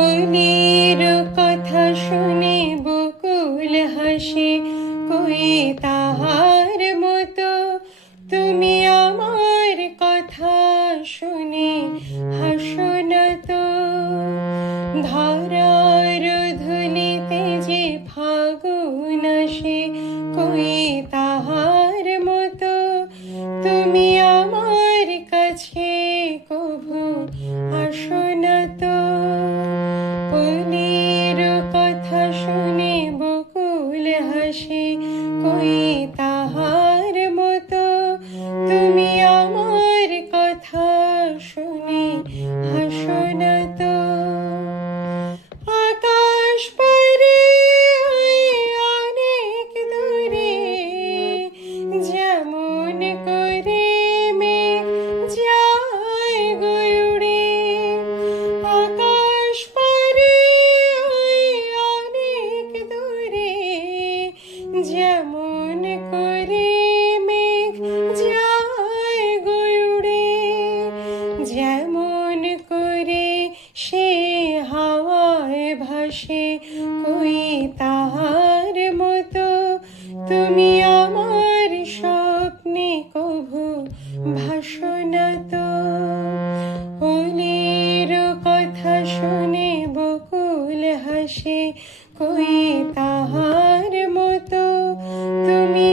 অলির কথা শুনে বকুল হাসে, কই তাহার মতো তুমি আমার কথা শুনে হাসো না তো। ধারার ধুলিতে যে ফাগুন আসে, কই তাহার মতো তুমি আমার কাছে কভু আসো না তো। অলির কথা শুনে বকুল হাসে, কই তাহার মতো তুমি আমার কথা শুনে হাসো না তো। আকাশ পারে ওই অনেক দূরে, যেমন করে মেঘ যায় গো উড়ে। আকাশ পারে ওই অনেক দূরে, যেমন করে মেঘ যায় গো উড়ে। যেমন করে সে হাওয়ায় ভাসে, কই তাহার মতো তুমি আমার স্বপ্নে কভু ভাসো না তো। অলির কথা শুনে বকুল হাসে, কই তাহার মতো তুমি